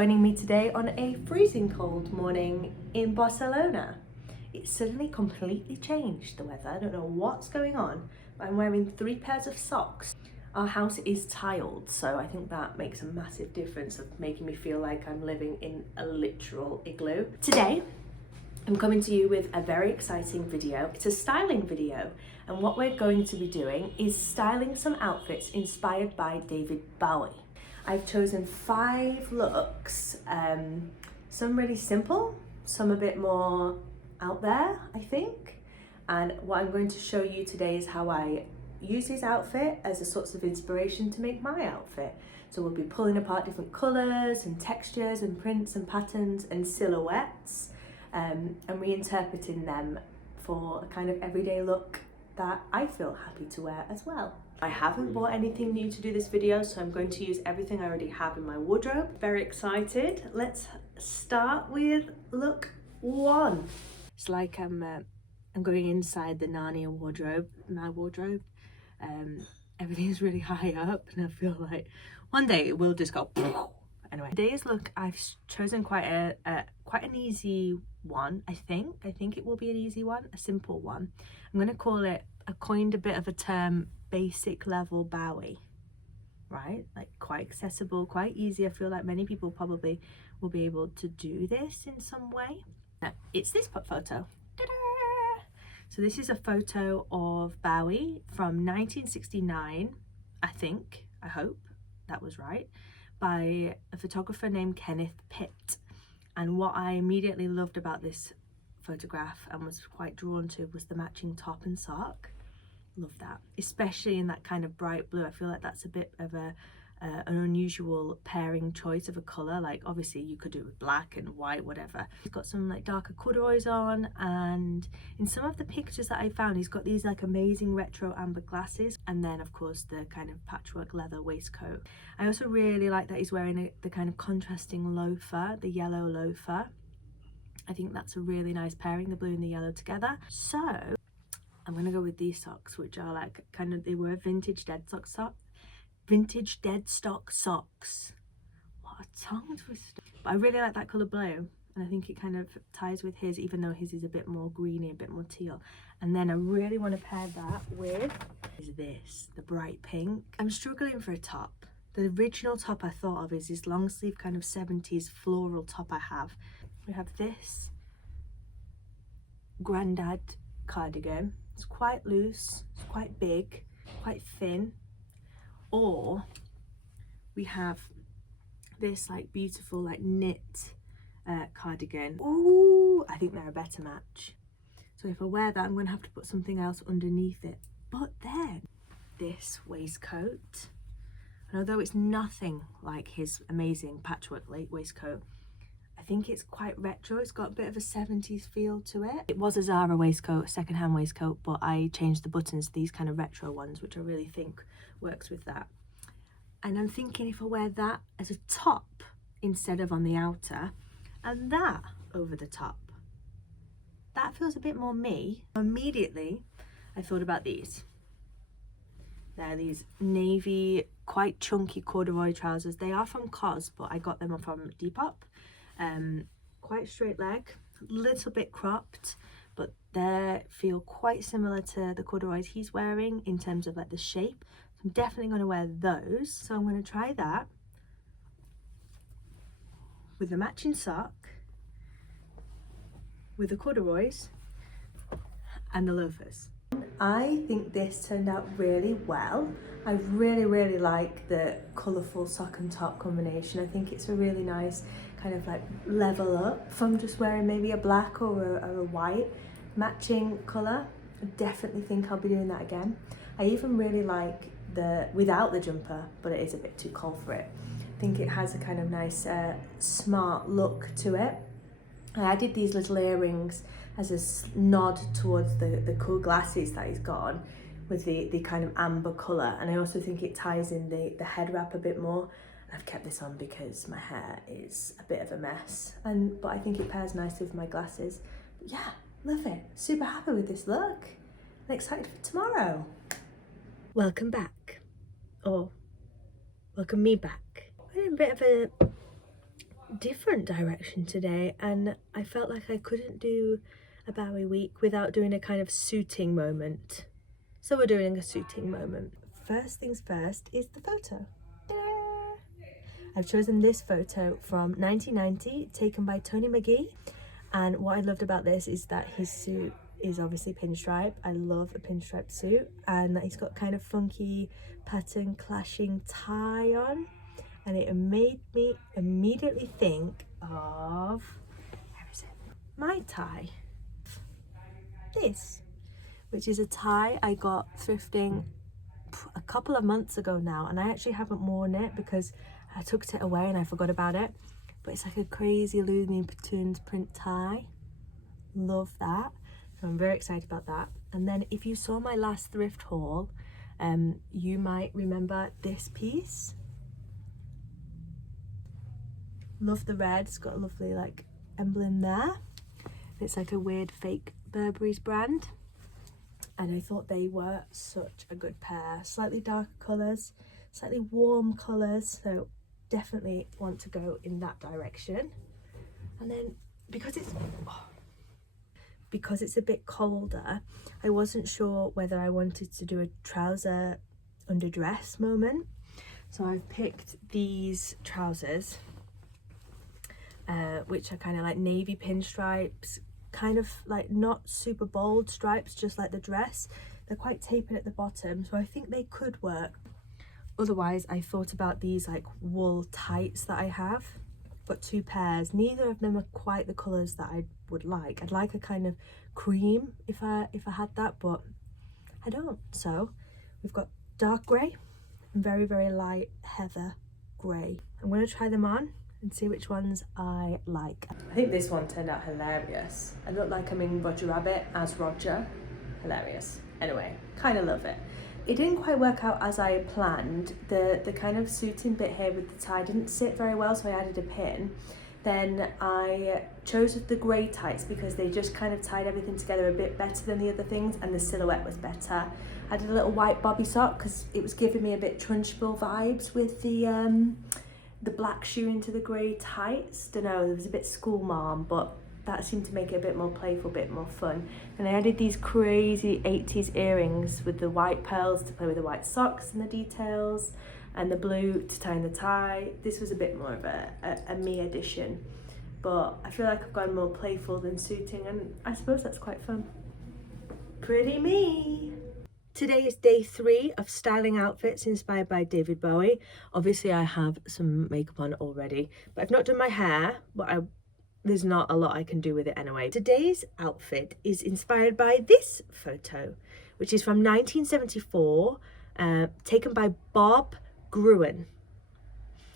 Joining me today on a freezing cold morning in Barcelona. It's suddenly completely changed, the weather. I don't know what's going on, but I'm wearing 3 pairs of socks. Our house is tiled, so I think that makes a massive difference of making me feel like I'm living in a literal igloo. Today, I'm coming to you with a very exciting video. It's a styling video, and what we're going to be doing is styling some outfits inspired by David Bowie. I've chosen 5 looks, some really simple, some a bit more out there, I think. And what I'm going to show you today is how I use his outfit as a source of inspiration to make my outfit. So we'll be pulling apart different colours and textures and prints and patterns and silhouettes, and reinterpreting them for a kind of everyday look that I feel happy to wear as well. I haven't bought anything new to do this video, so I'm going to use everything I already have in my wardrobe. Very excited. Let's start with look 1. It's like I'm going inside the Narnia wardrobe, my wardrobe. Everything's really high up, and I feel like one day it will just go. Anyway, today's look, I've chosen quite an easy one. I think it will be an easy one, a simple one. I'm going to call it. I coined a bit of a term, basic level Bowie, right? Like quite accessible, quite easy. I feel like many people probably will be able to do this in some way. It's this photo. Ta-da! So this is a photo of Bowie from 1969, I hope that was right, by a photographer named Kenneth Pitt. And what I immediately loved about this photograph and was quite drawn to was the matching top and sock. Love that, especially in that kind of bright blue. I feel like that's a bit of an unusual pairing choice of a color. Like obviously you could do it with black and white, whatever. He's got some like darker corduroys on, and in some of the pictures that I found, he's got these like amazing retro amber glasses, and then of course the kind of patchwork leather waistcoat. I also really like that he's wearing the kind of contrasting loafer, the yellow loafer. I think that's a really nice pairing, the blue and the yellow together. So I'm gonna go with these socks, which are like kind of, they were vintage dead stock socks. What a tongue twister. But I really like that colour blue, and I think it kind of ties with his, even though his is a bit more greeny, a bit more teal. And then I really want to pair that with this, the bright pink. I'm struggling for a top. The original top I thought of is this long sleeve kind of 70s floral top I have. We have this Grandad cardigan. It's quite loose, it's quite big, quite thin. Or we have this like beautiful like knit cardigan. Ooh, I think they're a better match. So if I wear that, I'm going to have to put something else underneath it. But then this waistcoat, and although it's nothing like his amazing patchwork waistcoat, I think it's quite retro. It's got a bit of a 70s feel to it. It was a Zara waistcoat, secondhand waistcoat, but I changed the buttons to these kind of retro ones, which I really think works with that. And I'm thinking if I wear that as a top instead of on the outer, and that over the top, that feels a bit more me. Immediately, I thought about these. They're these navy, quite chunky corduroy trousers. They are from COS, but I got them from Depop. Quite straight leg, little bit cropped, but they feel quite similar to the corduroys he's wearing in terms of like the shape. So I'm definitely going to wear those. So I'm going to try that with the matching sock, with the corduroys and the loafers. I think this turned out really well. I really like the colourful sock and top combination. I think it's a really nice kind of like level up from just wearing maybe a black or a white matching colour. I definitely think I'll be doing that again. I even really like the without the jumper, but it is a bit too cold for it. I think it has a kind of nice smart look to it. I added these little earrings as a nod towards the cool glasses that he's got on with the kind of amber colour, and I also think it ties in the head wrap a bit more. I've kept this on because my hair is a bit of a mess, but I think it pairs nicely with my glasses. But yeah, love it. Super happy with this look and excited for tomorrow. Welcome back, or welcome me back. We're in a bit of a different direction today, and I felt like I couldn't do a Bowie week without doing a kind of suiting moment. So we're doing a suiting moment. First things first is the photo. Ta-da! I've chosen this photo from 1990, taken by Tony McGee. And what I loved about this is that his suit is obviously pinstripe. I love a pinstripe suit, and that he's got kind of funky pattern clashing tie on. And it made me immediately think of, where is it? My tie. This, which is a tie I got thrifting a couple of months ago now, and I actually haven't worn it because I took it away and I forgot about it. But it's like a crazy Looney Tunes print tie. Love that. So I'm very excited about that. And then if you saw my last thrift haul, you might remember this piece. Love the red. It's got a lovely like emblem there. It's like a weird fake Burberry's brand. And I thought they were such a good pair. Slightly darker colours, slightly warm colours. So definitely want to go in that direction. And then because it's a bit colder, I wasn't sure whether I wanted to do a trouser underdress moment. So I've picked these trousers, which are kind of like navy pinstripes, kind of like not super bold stripes, just like the dress. They're quite tapered at the bottom, so I think they could work. Otherwise, I thought about these like wool tights that I have. Got two pairs. Neither of them are quite the colours that I would like. I'd like a kind of cream if I had that, but I don't. So we've got dark grey and very, very light heather grey. I'm going to try them on and see which ones I like. I think this one turned out hilarious. I look like I'm in Roger Rabbit as Roger. Hilarious. Anyway, kind of love it. It didn't quite work out as I planned. The kind of suiting bit here with the tie didn't sit very well, so I added a pin. Then I chose the grey tights because they just kind of tied everything together a bit better than the other things, and the silhouette was better. I did a little white bobby sock because it was giving me a bit Trunchbull vibes with the black shoe into the grey tights. Don't know, it was a bit school mom, but that seemed to make it a bit more playful, a bit more fun. And I added these crazy 80s earrings with the white pearls to play with the white socks and the details, and the blue to tie in the tie. This was a bit more of a me edition, but I feel like I've gone more playful than suiting, and I suppose that's quite fun. Pretty me! Today is day 3 of styling outfits inspired by David Bowie. Obviously I have some makeup on already, but I've not done my hair, but there's not a lot I can do with it anyway. Today's outfit is inspired by this photo, which is from 1974, taken by Bob Gruen.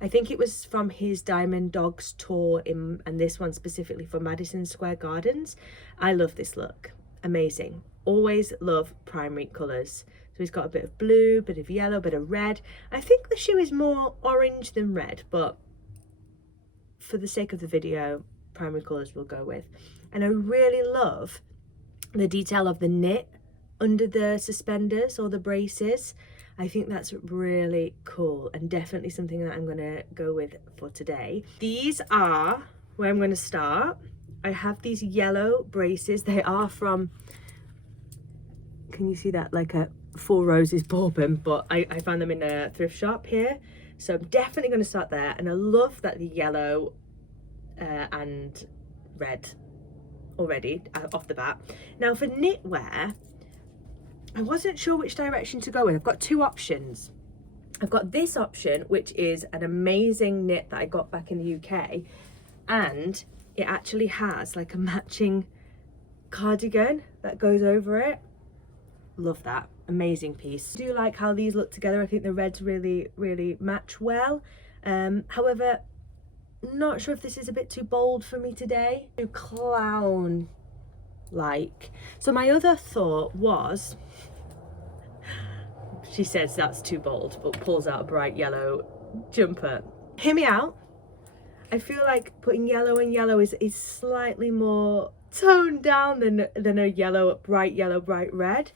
I think it was from his Diamond Dogs tour, and this one specifically for Madison Square Gardens. I love this look. Amazing. Always love primary colours. So he's got a bit of blue, bit of yellow, bit of red. I think the shoe is more orange than red, but for the sake of the video, primary colours we'll go with. And I really love the detail of the knit under the suspenders or the braces. I think that's really cool, and definitely something that I'm going to go with for today. These are where I'm going to start. I have these yellow braces. They are from, can you see that, like a Four Roses Bourbon, but I found them in a thrift shop here. So I'm definitely going to start there, and I love that the yellow and red already off the bat. Now for knitwear, I wasn't sure which direction to go in. I've got two options. I've got this option, which is an amazing knit that I got back in the UK, and it actually has like a matching cardigan that goes over it. Love that. Amazing piece. I do like how these look together. I think the reds really, really match well. However, not sure if this is a bit too bold for me today. Too clown like. So my other thought was, she says that's too bold, but pulls out a bright yellow jumper. Hear me out. I feel like putting yellow and yellow is slightly more toned down than a bright yellow, bright red.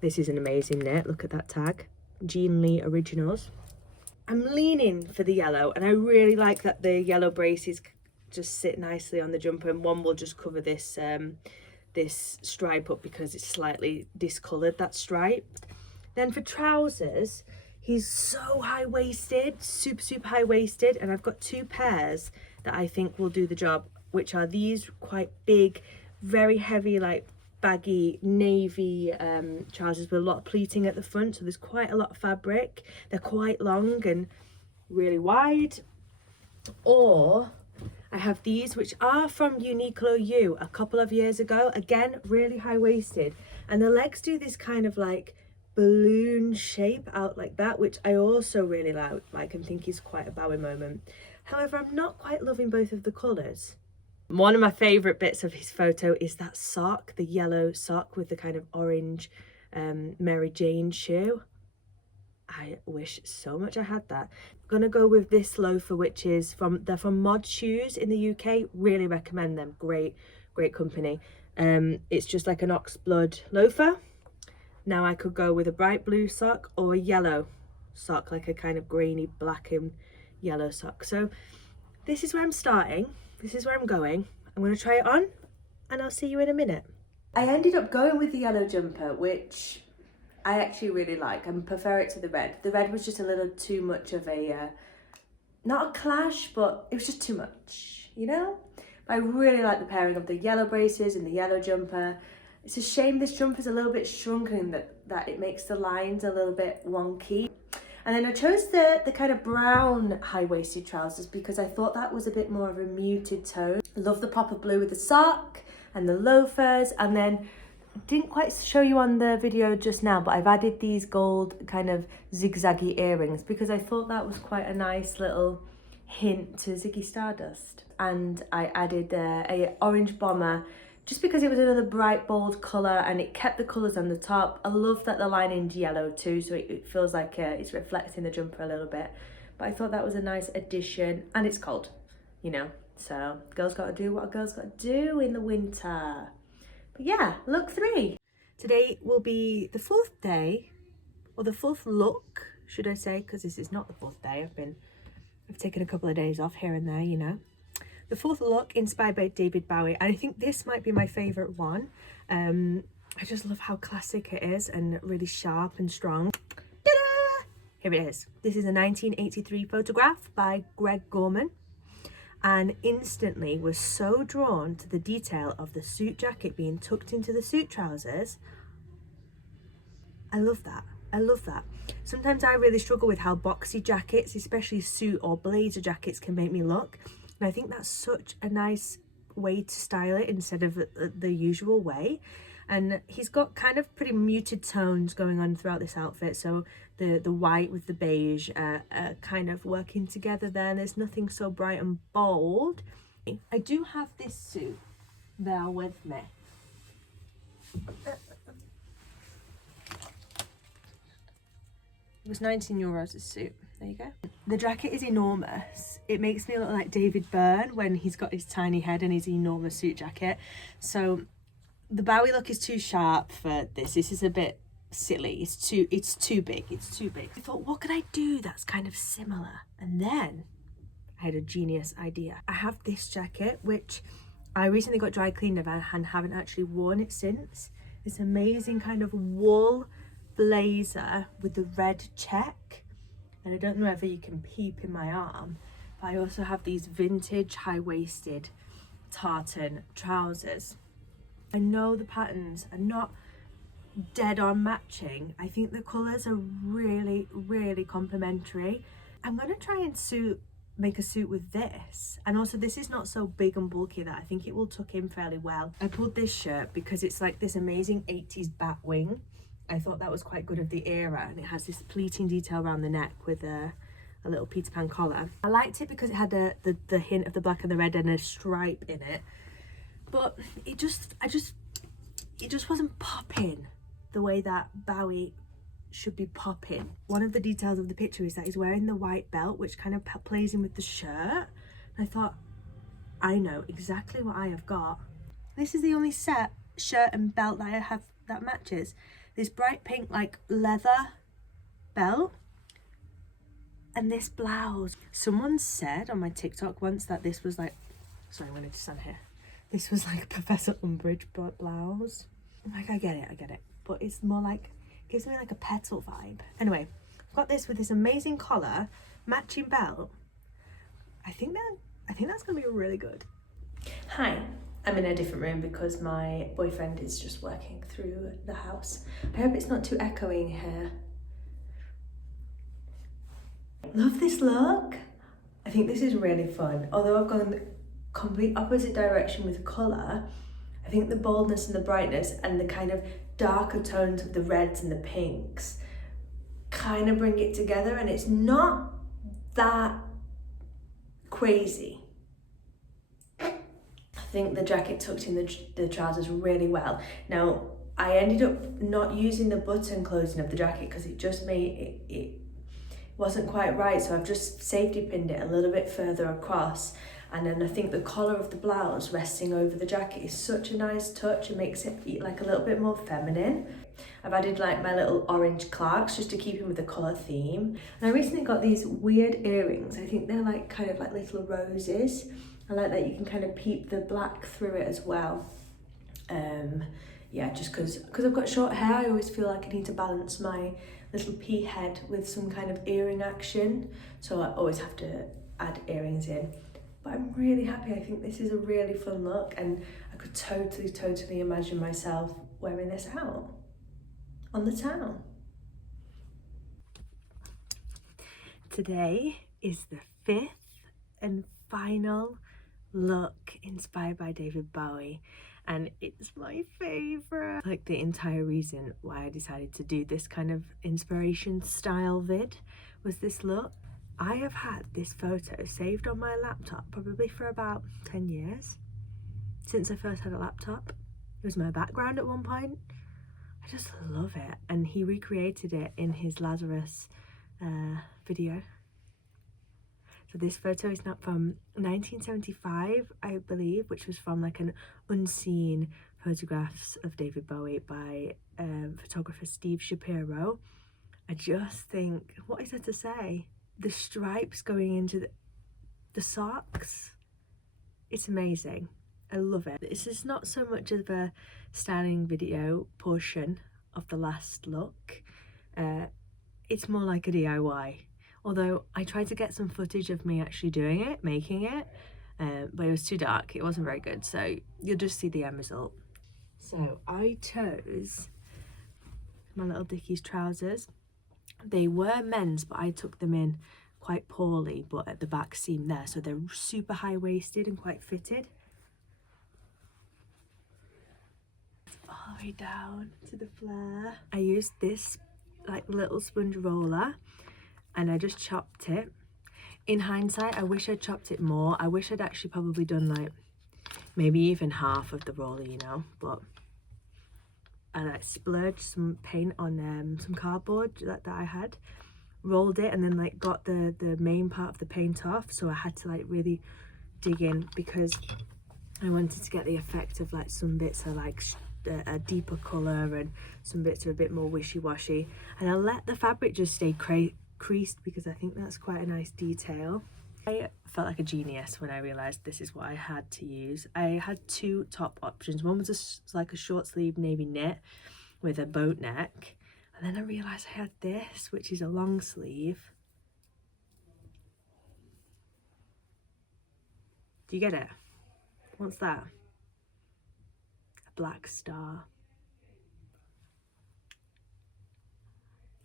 This is an amazing knit. Look at that tag. Jean Lee Originals. I'm leaning for the yellow, and I really like that the yellow braces just sit nicely on the jumper, and one will just cover this this stripe up because it's slightly discoloured, that stripe. Then for trousers, he's so high-waisted, super high-waisted, and I've got 2 pairs that I think will do the job, which are these quite big, very heavy, like baggy navy trousers with a lot of pleating at the front, so there's quite a lot of fabric. They're quite long and really wide. Or I have these, which are from Uniqlo U a couple of years ago, again really high-waisted, and the legs do this kind of like balloon shape out like that, which I also really like and think is quite a Bowie moment. However, I'm not quite loving both of the colours. One of my favourite bits of his photo is that sock, the yellow sock with the kind of orange Mary Jane shoe. I wish so much I had that. I'm gonna go with this loafer, which is they're from Mod Shoes in the UK. Really recommend them. Great company. It's just like an oxblood loafer. Now I could go with a bright blue sock or a yellow sock, like a kind of grainy black and yellow sock. So this is where I'm starting. This is where I'm going. I'm going to try it on and I'll see you in a minute. I ended up going with the yellow jumper, which I actually really like and prefer it to the red. The red was just a little too much of a, not a clash, but it was just too much, you know? But I really like the pairing of the yellow braces and the yellow jumper. It's a shame this jumper is a little bit shrunken, that it makes the lines a little bit wonky. And then I chose the kind of brown high-waisted trousers because I thought that was a bit more of a muted tone. I love the pop of blue with the sock and the loafers. And then, didn't quite show you on the video just now, but I've added these gold kind of zigzaggy earrings because I thought that was quite a nice little hint to Ziggy Stardust. And I added a orange bomber just because it was another bright, bold colour and it kept the colours on the top. I love that the lining's yellow too, so it feels like it's reflecting the jumper a little bit. But I thought that was a nice addition, and it's cold, you know, so girls got to do what a girl's got to do in the winter. But yeah, look 3. Today will be the 4th day, or the 4th look, should I say, because this is not the 4th day. I've taken a couple of days off here and there, you know. The 4th look inspired by David Bowie, and I think this might be my favourite one. I just love how classic it is and really sharp and strong. Ta-da! Here it is. This is a 1983 photograph by Greg Gorman, and instantly was so drawn to the detail of the suit jacket being tucked into the suit trousers. I love that. I love that. Sometimes I really struggle with how boxy jackets, especially suit or blazer jackets, can make me look. And I think that's such a nice way to style it instead of the usual way. And he's got kind of pretty muted tones going on throughout this outfit. So the white with the beige kind of working together there. And there's nothing so bright and bold. I do have this suit there with me. It was €19 a suit. There you go. The jacket is enormous. It makes me look like David Bowie when he's got his tiny head and his enormous suit jacket. So the Bowie look is too sharp for this. This is a bit silly. It's too big. It's too big. I thought, what could I do that's kind of similar? And then I had a genius idea. I have this jacket, which I recently got dry cleaned and haven't actually worn it since. This amazing kind of wool blazer with the red check. And I don't know whether you can peep in my arm, but I also have these vintage high-waisted tartan trousers. I know the patterns are not dead on matching. I think the colours are really complementary. I'm going to try and make a suit with this, and also this is not so big and bulky that I think it will tuck in fairly well. I pulled this shirt because it's like this amazing 80s bat wing. I thought that was quite good of the era, and it has this pleating detail around the neck with a little Peter Pan collar. I liked it because it had the hint of the black and the red and a stripe in it, but it just wasn't popping the way that Bowie should be popping. One of the details of the picture is that he's wearing the white belt, which kind of plays in with the shirt. And I thought, I know exactly what I have got. This is the only set shirt and belt that I have that matches. This bright pink like leather belt and this blouse. Someone said on my TikTok once that this was like Sorry, I'm gonna just stand here. This was like a Professor Umbridge blouse. Like, I get it. But it's more like, gives me like a petal vibe. Anyway, I've got this with this amazing collar, matching belt. I think that's gonna be really good. Hi, I'm in a different room because my boyfriend is just working through the house. I hope it's not too echoing here. Love this look. I think this is really fun. Although I've gone the complete opposite direction with colour, I think the boldness and the brightness and the kind of darker tones of the reds and the pinks kind of bring it together, and it's not that crazy. I think the jacket tucked in the trousers really well. Now, I ended up not using the button closing of the jacket because it just made it wasn't quite right, so I've just safety pinned it a little bit further across, and then I think the collar of the blouse resting over the jacket is such a nice touch. It makes it feel like a little bit more feminine. I've added like my little orange Clarks just to keep in with the colour theme. And I recently got these weird earrings. I think they're like kind of like little roses. I like that you can kind of peep the black through it as well. Yeah, just because I've got short hair, I always feel like I need to balance my little pea head with some kind of earring action. So I always have to add earrings in. But I'm really happy. I think this is a really fun look, and I could totally imagine myself wearing this out on the town. Today is the 5th and final look inspired by David Bowie, and it's my favourite. Like the entire reason why I decided to do this kind of inspiration style vid was this look. I have had this photo saved on my laptop probably for about 10 years, since I first had a laptop. It was my background at one point. I just love it, and he recreated it in his Lazarus video. So this photo is not from 1975, I believe, which was from like an unseen photographs of David Bowie by photographer Steve Shapiro. I just think, what is there to say? The stripes going into the socks, it's amazing. I love it. This is not so much of a styling video portion of the last look. It's more like a DIY. Although I tried to get some footage of me actually doing it, making it, but it was too dark. It wasn't very good. So you'll just see the end result. So I chose my little Dickies trousers. They were men's, but I took them in quite poorly, but at the back seam there, so they're super high-waisted and quite fitted. All the way down to the flare. I used this like little sponge roller and I just chopped it. In hindsight, I wish I'd chopped it more. I wish I'd actually probably done like maybe even half of the roller, you know, but I like splurged some paint on some cardboard that I had, rolled it, and then like got the main part of the paint off, so I had to like really dig in because I wanted to get the effect of like some bits are like a deeper colour and some bits are a bit more wishy-washy, and I let the fabric just stay creased because I think that's quite a nice detail. I felt like a genius when I realised this is what I had to use. I had two top options. One was like a short sleeve navy knit with a boat neck, and then I realised I had this, which is a long sleeve. Do you get it? What's that? A black star.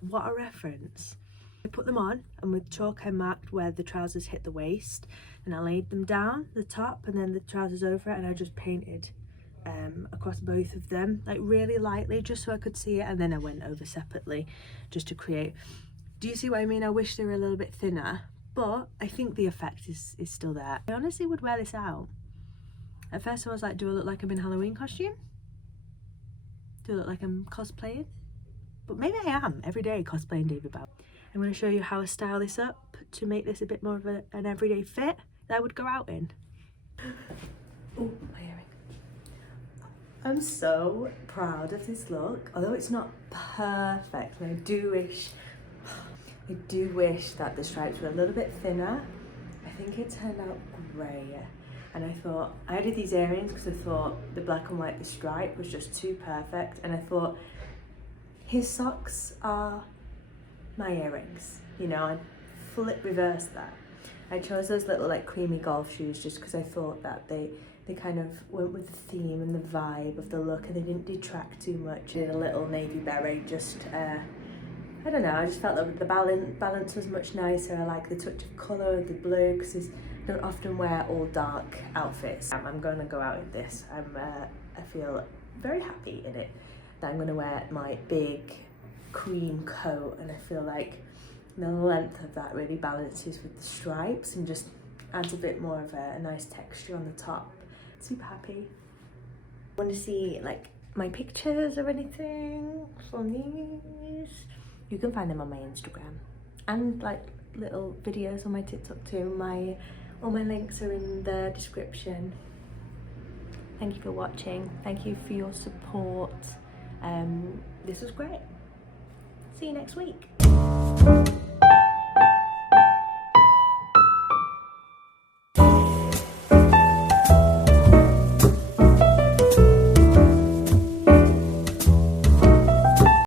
What a reference. I put them on, and with chalk I marked where the trousers hit the waist, and I laid them down the top and then the trousers over it, and I just painted across both of them like really lightly just so I could see it, and then I went over separately just to create. Do you see what I mean? I wish they were a little bit thinner, but I think the effect is still there. I honestly would wear this out. At first I was like, do I look like I'm in Halloween costume? Do I look like I'm cosplaying? But maybe I am every day cosplaying David Bowie. I'm going to show you how I style this up to make this a bit more of an everyday fit that I would go out in. Oh, my earring. I'm so proud of this look, although it's not perfect, and I do wish that the stripes were a little bit thinner. I think it turned out great. and I thought, I added these earrings because I thought the black and white, the stripe was just too perfect, and I thought his socks are my earrings, you know, I'd flip reverse that. I chose those little like creamy golf shoes just because I thought that they kind of went with the theme and the vibe of the look, and they didn't detract too much. I did a little navy beret, just I don't know, I just felt that the balance was much nicer. I like the touch of colour, the blue, because I don't often wear all dark outfits. I'm going to go out in this. I feel very happy in it, that I'm going to wear my big cream coat, and I feel like the length of that really balances with the stripes and just adds a bit more of a nice texture on the top. Super happy. Want to see like my pictures or anything from these? You can find them on my Instagram and like little videos on my TikTok too. All my links are in the description. Thank you for watching. Thank you for your support. This was great. See you next week.